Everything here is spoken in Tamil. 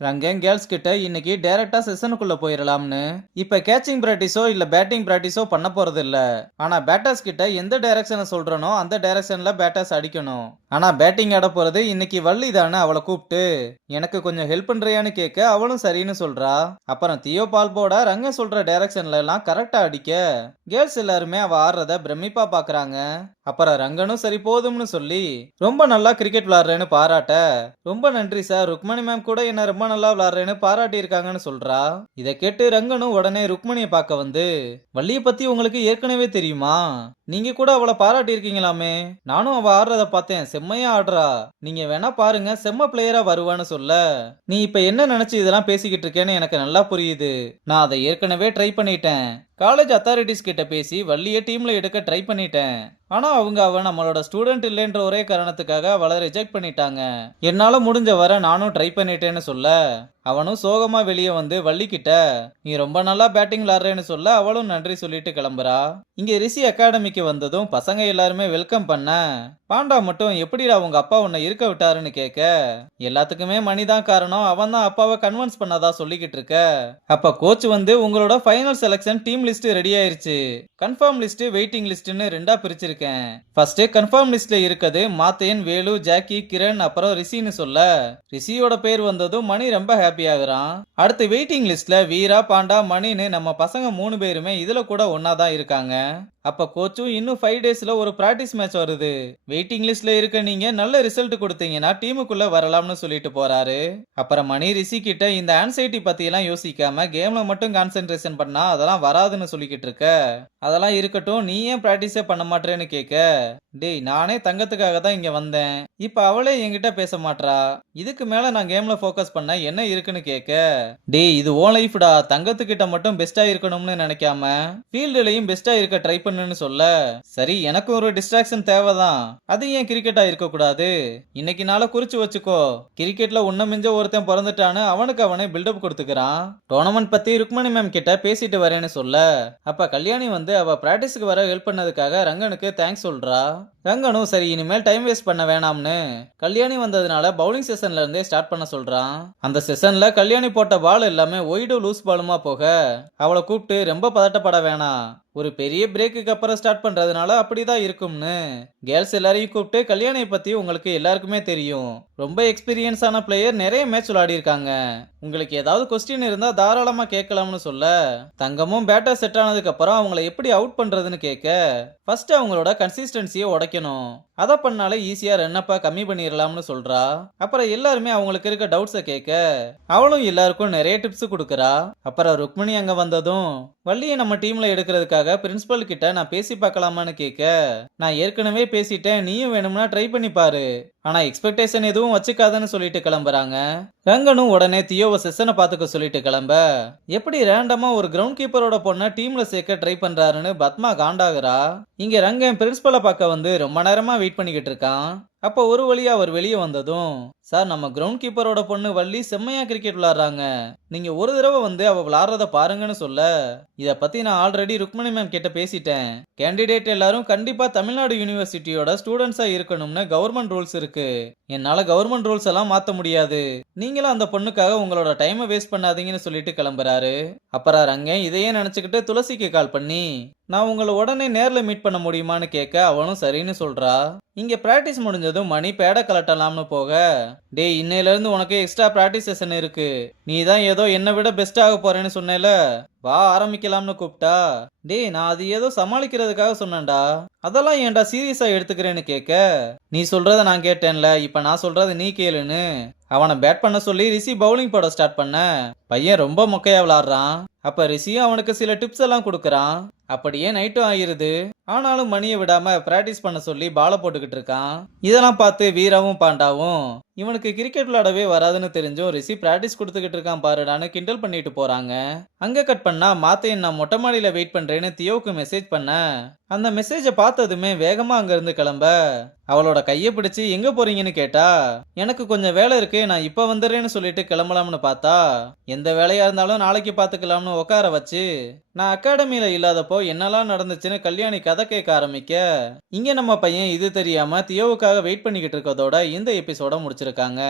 ரங்கன் கேர்ள்ஸ் கிட்ட இன்னைக்கு டைரக்டா செஷனுக்குள்ள போயிடலாம்னு. இப்ப கேச்சிங் பிராக்டிஸோ இல்ல பேட்டிங் பிராக்டிஸோ பண்ண போறது இல்ல. ஆனா பேட்டர்ஸ் கிட்ட எந்த டைரக்ஷனை சொல்றனோ அந்த டைரக்ஷன்ல பேட்டர்ஸ் அடிக்கணும். ஆனா பேட்டிங் ஆட போறது இன்னைக்கு வள்ளி தானே. அவளை கூப்பிட்டு எனக்கு கொஞ்சம் ஹெல்ப் பண்றியான்னு கேட்க அவளும் சரின்னு சொல்றா. அப்புறம் தியோ பால்போட ரங்கன் சொல்ற டைரக்ஷன்ல எல்லாம் கரெக்டா அடிக்க கேர்ள்ஸ் எல்லாருமே அவ ஆடுறத பிரமிப்பா பாக்குறாங்க. அப்புறம் ரங்கனும் சரி போதும்னு சொல்லி ரொம்ப நல்லா கிரிக்கெட் விளையாடுறேன்னு பாராட்ட, ரொம்ப நன்றி சார், ருக்மணி மேம் கூட என்ன ரொம்ப நல்லா விளையாடுறேன்னு பாராட்டி இருக்காங்கன்னு சொல்றா. இதை கேட்டு ரங்கனும் உடனே ருக்மணியை பார்க்க வந்து, வள்ளியை பத்தி உங்களுக்கு ஏற்கனவே தெரியுமா? நீங்க கூட அவளை பாராட்டி இருக்கீங்களாமே. நானும் அவ ஆடுறத பார்த்தேன், செம்மையா ஆடுறா. நீங்க வேணா பாருங்க, செம்ம பிளேயரா வருவான்னு சொல்ல, நீ இப்ப என்ன நினைச்சு இதெல்லாம் பேசிக்கிட்டு இருக்கேன்னு எனக்கு நல்லா புரியுது. நான் அதை ஏற்கனவே ட்ரை பண்ணிட்டேன். காலேஜ் அத்தாரிட்டிஸ் கிட்ட பேசி வள்ளியை டீம்ல எடுக்க ட்ரை பண்ணிட்டேன். ஆனா அவ நம்மளோட ஸ்டூடெண்ட் இல்லைன்ற ஒரே காரணத்துக்காக அவளை ரிஜெக்ட் பண்ணிட்டாங்க. என்னால முடிஞ்ச வரை நானும் ட்ரை பண்ணிட்டேன்னு சொல்ல, அவனும் சோகமா வெளியே வந்து வள்ளி கிட்ட நீ ரொம்ப நல்லா பேட்டிங் விளாடுறேன்னு சொல்ல அவளும் நன்றி சொல்லிட்டு கிளம்புறா. இங்க ரிஷி அகாடமிக்கு வந்ததும் பசங்க எல்லாருமே வெல்கம் பண்ண, பாண்டா மட்டும் எப்படிடா உங்க அப்பா உன்னை இருக்க விட்டாருன்னு கேட்க, எல்லாத்துக்குமே மணிதான் காரணம், அவன் தான் அப்பாவை கன்வின்ஸ் பண்ணதா சொல்லிக்கிட்டு இருக்க. அப்ப கோச் வந்து உங்களோட final selection team list ready ஆயிருச்சு. கன்ஃபார்ம் லிஸ்ட் வெயிட்டிங் லிஸ்ட்னு ரெண்டா பிரிச்சிருக்கேன். ஃபர்ஸ்ட் கன்ஃபார்ம் லிஸ்ட்ல இருக்குது மாத்தேன், வேலு, ஜாக்கி, கிரண், அப்புறம் ரிஷின்னு சொல்ல, ரிஷியோட பேர் வந்ததும் மணி ரொம்ப ஹாப்பி ஆகுறான். அடுத்து வெயிட்டிங் லிஸ்ட்ல வீரா, பாண்டா, மணின்னு நம்ம பசங்க 3 பேருமே இதுல கூட ஒன்னாதான் இருக்காங்க. அப்ப கோச்சும் இன்னும் 5 டேஸ்ல ஒரு பிராக்டிஸ் மேட்ச் வருது. வெயிட்டிங் லிஸ்ட்ல இருக்க நீங்க நல்ல ரிசல்ட் கொடுத்தீங்கன்னா டீமுக்குள்ள வரலாம்னு சொல்லிட்டு போறாரு. அப்புறம் மணி ரிஷி கிட்ட இந்த ஆன்சைட்டி பத்தி எல்லாம் யோசிக்காம கேம்ல மட்டும் கான்சென்ட்ரேஷன் பண்ணா அதெல்லாம் வராதுன்னு சொல்லிக்கிட்டு இருக்க. அதெல்லாம் இருக்கட்டும், நீ ஏன் பிராக்டிஸே பண்ண மாட்டேன்னு கேட்க, டேய் நானே தங்கத்துக்காக தான் இங்க வந்தேன். இப்ப அவளே என்கிட்ட பேச மாட்றா. இதுக்கு மேல நான் கேம்ல போக்கஸ் பண்ண என்ன இருக்குன்னு கேட்க, டேய் இது ஓ லைஃப்டா, தங்கத்துக்கிட்ட மட்டும் பெஸ்டா இருக்கணும்னு நினைக்காம ஃபீல்டுலயும் பெஸ்டா இருக்க ட்ரை பண்ணுன்னு சொல்ல, சரி எனக்கு ஒரு டிஸ்ட்ராக்ஷன் தேவைதான், அது ஏன் கிரிக்கெட்டா இருக்க கூடாது. இன்னைக்கு நாளை குறிச்சு வச்சுக்கோ, கிரிக்கெட்ல உன்ன மிஞ்ச ஒருத்தன் பிறந்துட்டான்னு அவனுக்கு அவனே பில்டப் கொடுத்துக்கிறான். டோர்னமெண்ட் பத்தி ருக்மணி மேம் கிட்ட பேசிட்டு வரேன்னு சொல்ல, அப்ப கல்யாணி வந்து அவ பிராக்டிஸ்க்கு வர ஹெல்ப் பண்ணதுக்காக ரங்கனுக்கு தேங்க்ஸ் சொல்றா. ரங்கனும் சரி இனிமேல் டைம் வேஸ்ட் பண்ண வேணாம்னு கல்யாணி வந்ததுனால பவுலிங் செஷன்ல இருந்தே ஸ்டார்ட் பண்ண சொல்றான். அந்த செஷன்ல கல்யாணி போட்ட பால் எல்லாமே ஒய்டு லூஸ் பாலுமா போக அவளை கூப்பிட்டு ரொம்ப பதட்டப்பட வேணாம், ஒரு பெரிய பிரேக்குக்கு அப்புறம் ஸ்டார்ட் பண்றதுனால அப்படிதான் இருக்கும்னு கேர்ள்ஸ் எல்லாரையும் கூப்பிட்டு, கல்யாணியை பத்தி உங்களுக்கு எல்லாருக்குமே தெரியும், ரொம்ப எக்ஸ்பீரியன்ஸான பிளேயர், நிறைய மேட்ச் விளையாடி இருக்காங்க, உங்களுக்கு ஏதாவது கொஸ்டின் இருந்தா தாராளமா கேட்கலாம்னு சொல்ல, தங்கமும் பேட்டர் செட் ஆனதுக்கு அப்புறம் அவங்கள எப்படி அவுட் பண்றதுன்னு கேட்க, ஃபர்ஸ்ட் அவங்களோட கன்சிஸ்டன்சியை உடைக்கணும், அதை பண்ணாலே ஈஸியா ரன்னப்பா கம்மி பண்ணிடலாம்னு சொல்றா. அப்புறம் எல்லாருமே அவங்களுக்கு இருக்க டவுட்ஸை கேட்க அவளும் எல்லாருக்கும் நிறைய டிப்ஸ் கொடுக்கறா. அப்புறம் ருக்மணி அங்க வந்ததும் வள்ளியை நம்ம டீம்ல எடுக்கிறதுக்காக பிரின்சிபல் கிட்ட நான் பேசி பார்க்கலாமான்னு கேட்க, நான் ஏற்கனவே பேசிட்டேன், நீயும் வேணும்னா ட்ரை பண்ணி பாரு, ஆனா எக்ஸ்பெக்டேஷன் எதுவும் வச்சுக்காதன்னு சொல்லிட்டு கிளம்புறாங்க. ரங்கனும் உடனே தியோவை செஷனை பாத்துக்க சொல்லிட்டு கிளம்ப, எப்படி ரேண்டமா ஒரு கிரவுண்ட் கீப்பரோட பொண்ணை டீம்ல சேர்க்க ட்ரை பண்றாருன்னு பத்மா காண்டாகிறா. இங்க ரங்கன் பிரின்சிபலை பார்க்க வந்து ரொம்ப நேரமா வெயிட் பண்ணிக்கிட்டு இருக்கான். அப்ப ஒரு வழியா அவர் வெளியே வந்ததும், சார் நம்ம கிரவுண்ட் கீப்பரோட பொண்ணு வள்ளி செம்மையா கிரிக்கெட் விளையாடுறாங்க, நீங்க ஒரு தடவை வந்து அவ விளையாடுறத பாருங்கன்னு சொல்ல, இத பத்தி நான் ஆல்ரெடி ருக்மணி மேம் கிட்ட பேசிட்டேன், கேண்டிடேட் எல்லாரும் கண்டிப்பா தமிழ்நாடு யூனிவர்சிட்டியோட ஸ்டூடெண்ட்ஸா இருக்கணும்னு கவர்மெண்ட் ரூல்ஸ் இருக்கு, என்னால கவர்மெண்ட் ரூல்ஸ் எல்லாம் மாத்த முடியாது, நீங்களும் அந்த பொண்ணுக்காக உங்களோட டைமை வேஸ்ட் பண்ணாதீங்கன்னு சொல்லிட்டு கிளம்புறாரு. அப்புறம் ரங்கன் இதையே நினைச்சுக்கிட்டு துளசிக்கு கால் பண்ணி, நான் உங்களை உடனே நேர்ல மீட் பண்ண முடியுமான்னு கேட்க அவனும் சரின்னு சொல்றா. இங்க பிராக்டிஸ் முடிஞ்சதும் மணி பேட கலட்டலாம்னு போக, டேய் இன்னையில இருந்து உனக்கு எக்ஸ்ட்ரா பிராக்டிஸ் செஷன் இருக்கு, நீ தான் ஏதோ என்னை விட பெஸ்ட் ஆக போறேன்னு சொன்னேல, வா ஆரம்பிக்கலாம்னு கூப்பிட்டா, டேய் நான் அது ஏதோ சமாளிக்கிறதுக்காக சொன்னேன்டா, அதெல்லாம் ஏன்டா சீரியஸா எடுத்துக்கிறேன்னு கேட்க, நீ சொல்றத நான் கேட்டேன்ல, இப்ப நான் சொல்றது நீ கேளுன்னு அவனை பேட் பண்ண சொல்லி ரிஷி பவுலிங் போட ஸ்டார்ட் பண்ண, பையன் ரொம்ப மொக்கையா விளாடுறான். அப்ப ரிஷியும் அவனுக்கு சில டிப்ஸ் எல்லாம் கொடுக்கறான். அப்படியே நைட்டும் ஆயிருது. ஆனாலும் மணியை விடாம பிராக்டிஸ் பண்ண சொல்லி பாலை போட்டுக்கிட்டு இருக்கான். இதெல்லாம் பார்த்து வீராவும் பாண்டாவும் இவனுக்கு கிரிக்கெட் விளையாடவே வராதுன்னு தெரிஞ்சும் ரிஷி பிராக்டிஸ் கொடுத்துக்கிட்டு இருக்கான் பாருடான்னு கிண்டல் பண்ணிட்டு போறாங்க. அங்க கட் பண்ணா மாத்தையன் நான் மொட்டை மாடியில வெயிட் பண்றேன்னு தியோவுக்கு மெசேஜ் பண்ண, அந்த மெசேஜை பார்த்ததுமே வேகமா அங்க இருந்து கிளம்ப அவளோட கையை பிடிச்சு எங்க போறீங்கன்னு கேட்டா, எனக்கு கொஞ்சம் வேலை இருக்கு நான் இப்ப வந்துடுறேன்னு சொல்லிட்டு கிளம்பலாம்னு பார்த்தா, எந்த வேலையா இருந்தாலும் நாளைக்கு பாத்துக்கலாம்னு உட்கார வச்சு நான் அகாடமியில இல்லாதப்போ என்னெல்லாம் நடந்துச்சுன்னு கல்யாணி கதை கேட்க ஆரம்பிக்க, இங்க நம்ம பையன் இது தெரியாம தியோவுக்காக வெயிட் பண்ணிக்கிட்டு இருக்கதோட இந்த எபிசோட முடிச்சிருக்காங்க.